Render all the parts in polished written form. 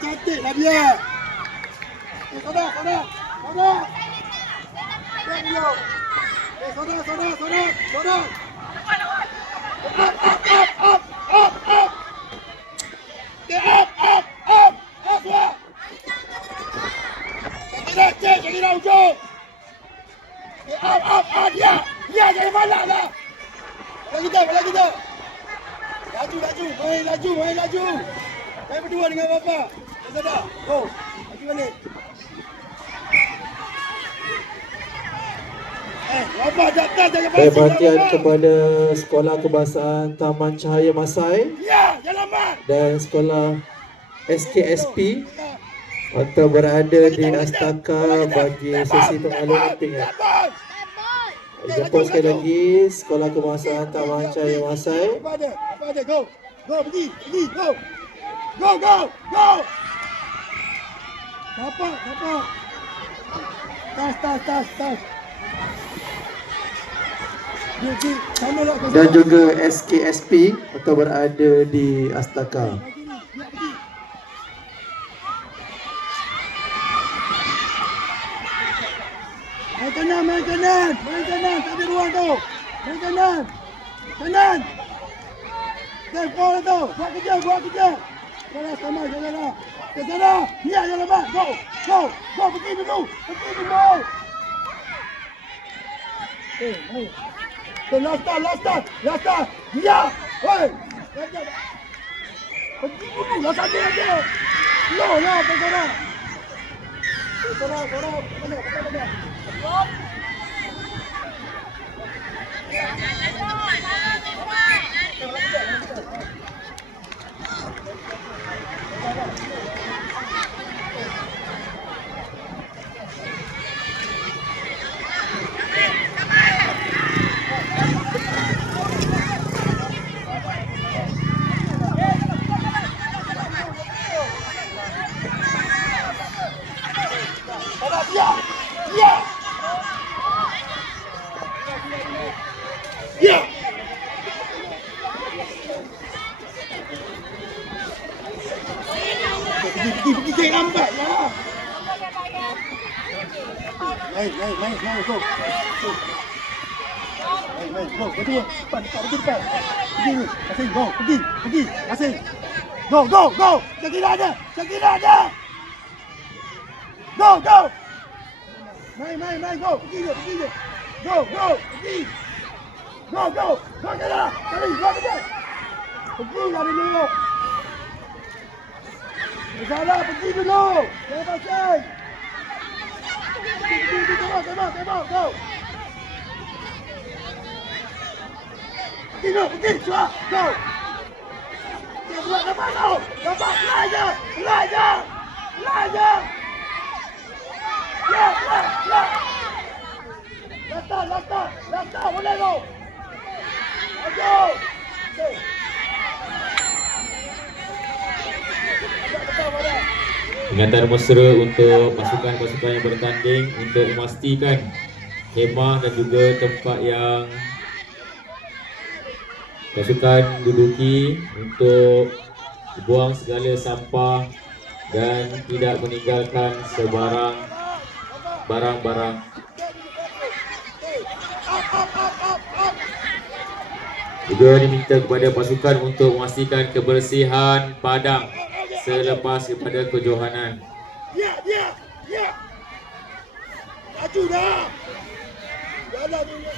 Cantiklah dia. Soda. Soda. Up. Up. Aswa. Kira ujung. Up. Dia. Jangan malak lah. Bola kita. Laju. Main berdua dengan Bapa. Soda. Go. Lagi balik. Perhatian kepada Sekolah Kebangsaan Taman Cahaya Masai dan Sekolah SKSP atau berada di Astaka bagi sesi pengalu Olimpik. Jemput sekali lagi Sekolah Kebangsaan Taman Cahaya Masai. Go. Pergi. Go. Dapat. Tas. Dan juga SKSP atau berada di Astaka. Main kanan. Tak ada ruang tu. Main kanan. Dan bola tu. Buat kerja. Bola sama jalan. Ke sana. Dia jalan mat. Go. Pergi dulu. Last time. Dia. Hei. Pergi dulu. Last aja. Low lah. Persara. Mana? Pergi lambat lah. Main, go. Main, go. Berdua, depan. Pergi ni, Asin, go. Pergi, Asin. Go. Syakira ada. Go. Main, go. Pergi je. Go. Pergi. Go. Go kerja. Pergi lah dulu. Salah, pergi dulu. Jangan pasang. Tembak, go. Pergi, cuak, go. Jangan buat apa kau. Dapat, belajar. Ya. Lasta, boleh kau. Ayo. Ingatan mesra untuk pasukan-pasukan yang bertanding untuk memastikan kemah dan juga tempat yang pasukan duduki untuk buang segala sampah dan tidak meninggalkan sebarang barang-barang. Juga diminta kepada pasukan untuk memastikan kebersihan padang selepas daripada kejohanan. Dia. Laju dah. Jalan dulu.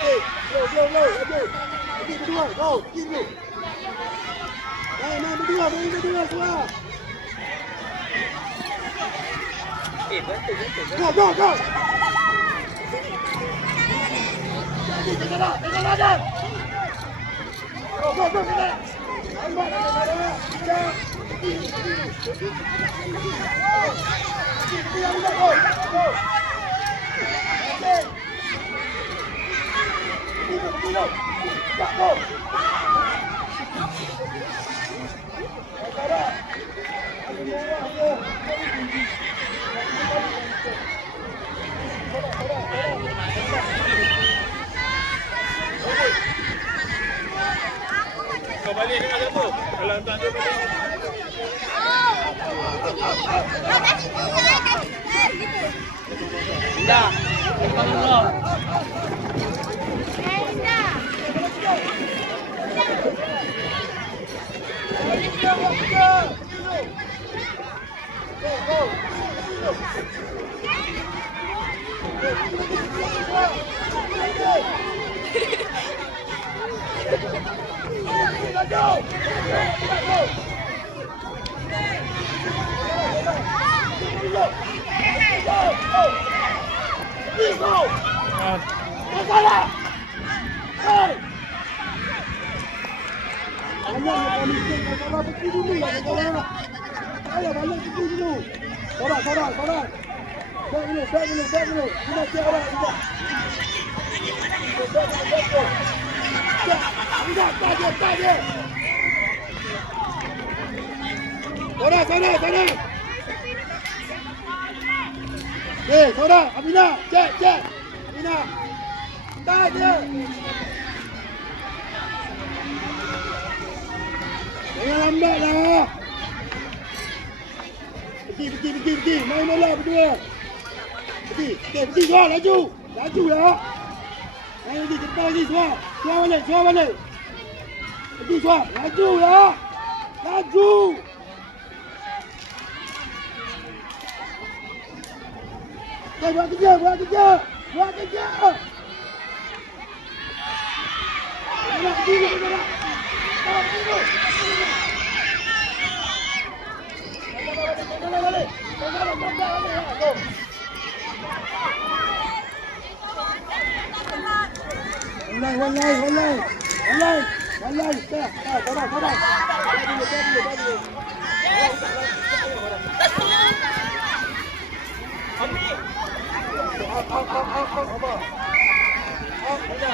Go. Laju. Pergi berdua. Go. Pergi dulu. Main berdua semua. Go. Jangan ada. Go. Lambat. Kau balik dengan siapa? Kalau tak ada balik. Dah. Belum. Sabar. Back dulu. Kita cek orang. Tak dia. Sana. Saudara, Amina, cek. Amina. Tak dia. Jangan lambat lah. Pergi. Main bola berdua. Pergi, Suar, laju lah. Main lagi, cepat lagi, Suar balik. Pergi, Suar, laju lah. Laju. Buat kerja. Nak pergi. Walai. Sabar. Tak ada.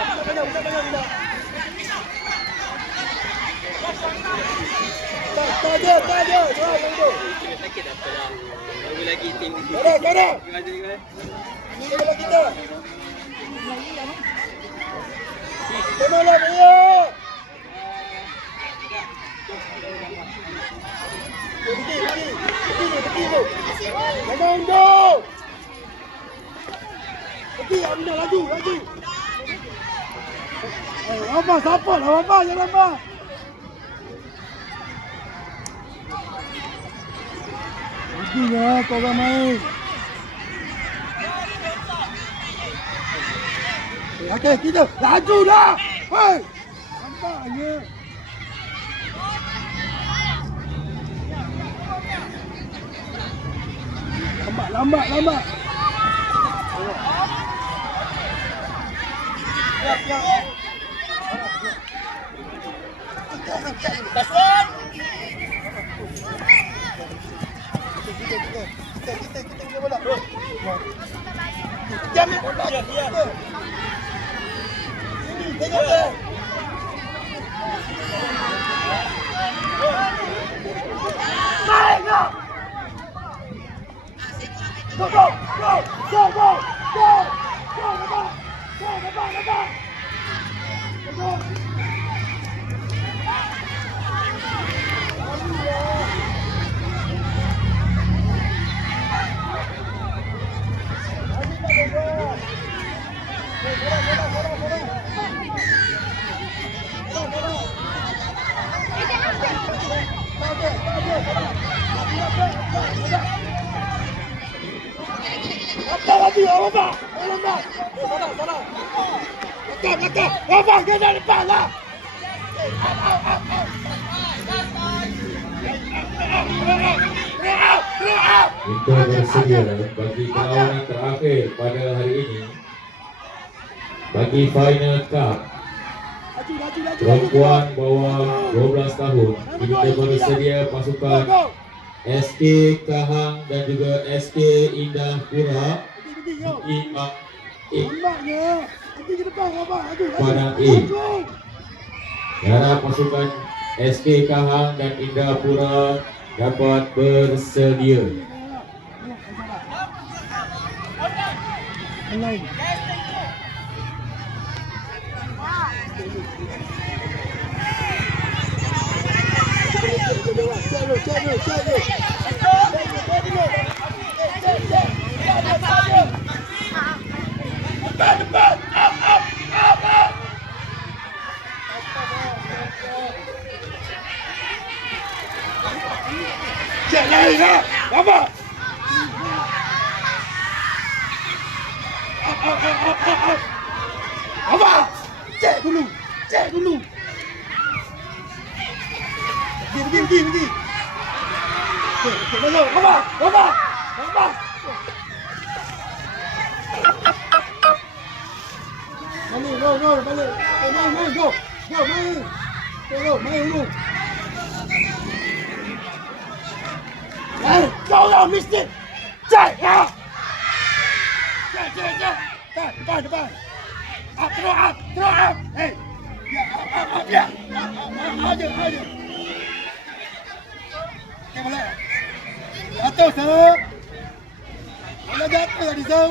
Sakit apa lah. Baru lagi tim ni. Saudara. Ini bola kita. Temalah dia. Pergi tu. Jangan dong. Pergi, Amina, laju. Apa? Siapa lah, apa? Jangan apa. Pergilah kau orang main. Okey, kita laju dah. Hei. Nampaknya. Lambat. Siap. Taswan. Kita bola. Jam ni bola. Ya. Ini tengok dia. Main kau. Go. Lagi, Abang. Abang. Salah. Belakang. Abang, dia dah depan lah. Kita bersedia bagi perlawanan terakhir pada hari ini. Bagi final cup perempuan bawah 12 tahun, kita bersedia pasukan SK Kahang dan juga SK Indah Pura Imam Lambatnya. Nanti ke depan, Abang. Padang A. Harap pasukan SK Kahang dan Indah Pura dapat bersedia. Lain. Cek lain lah. Apa? Apa? Cek dulu. Pergi. Okey, masuk. Apa? Balik, go, balik. Main, go. Main dulu. Go lah, mesti. Cek lah. Cek. Depan. Terus up. Hey. Ya. Aja. Okey, boleh. Jatuh, Sir. Boleh jatuh tadi, Sir.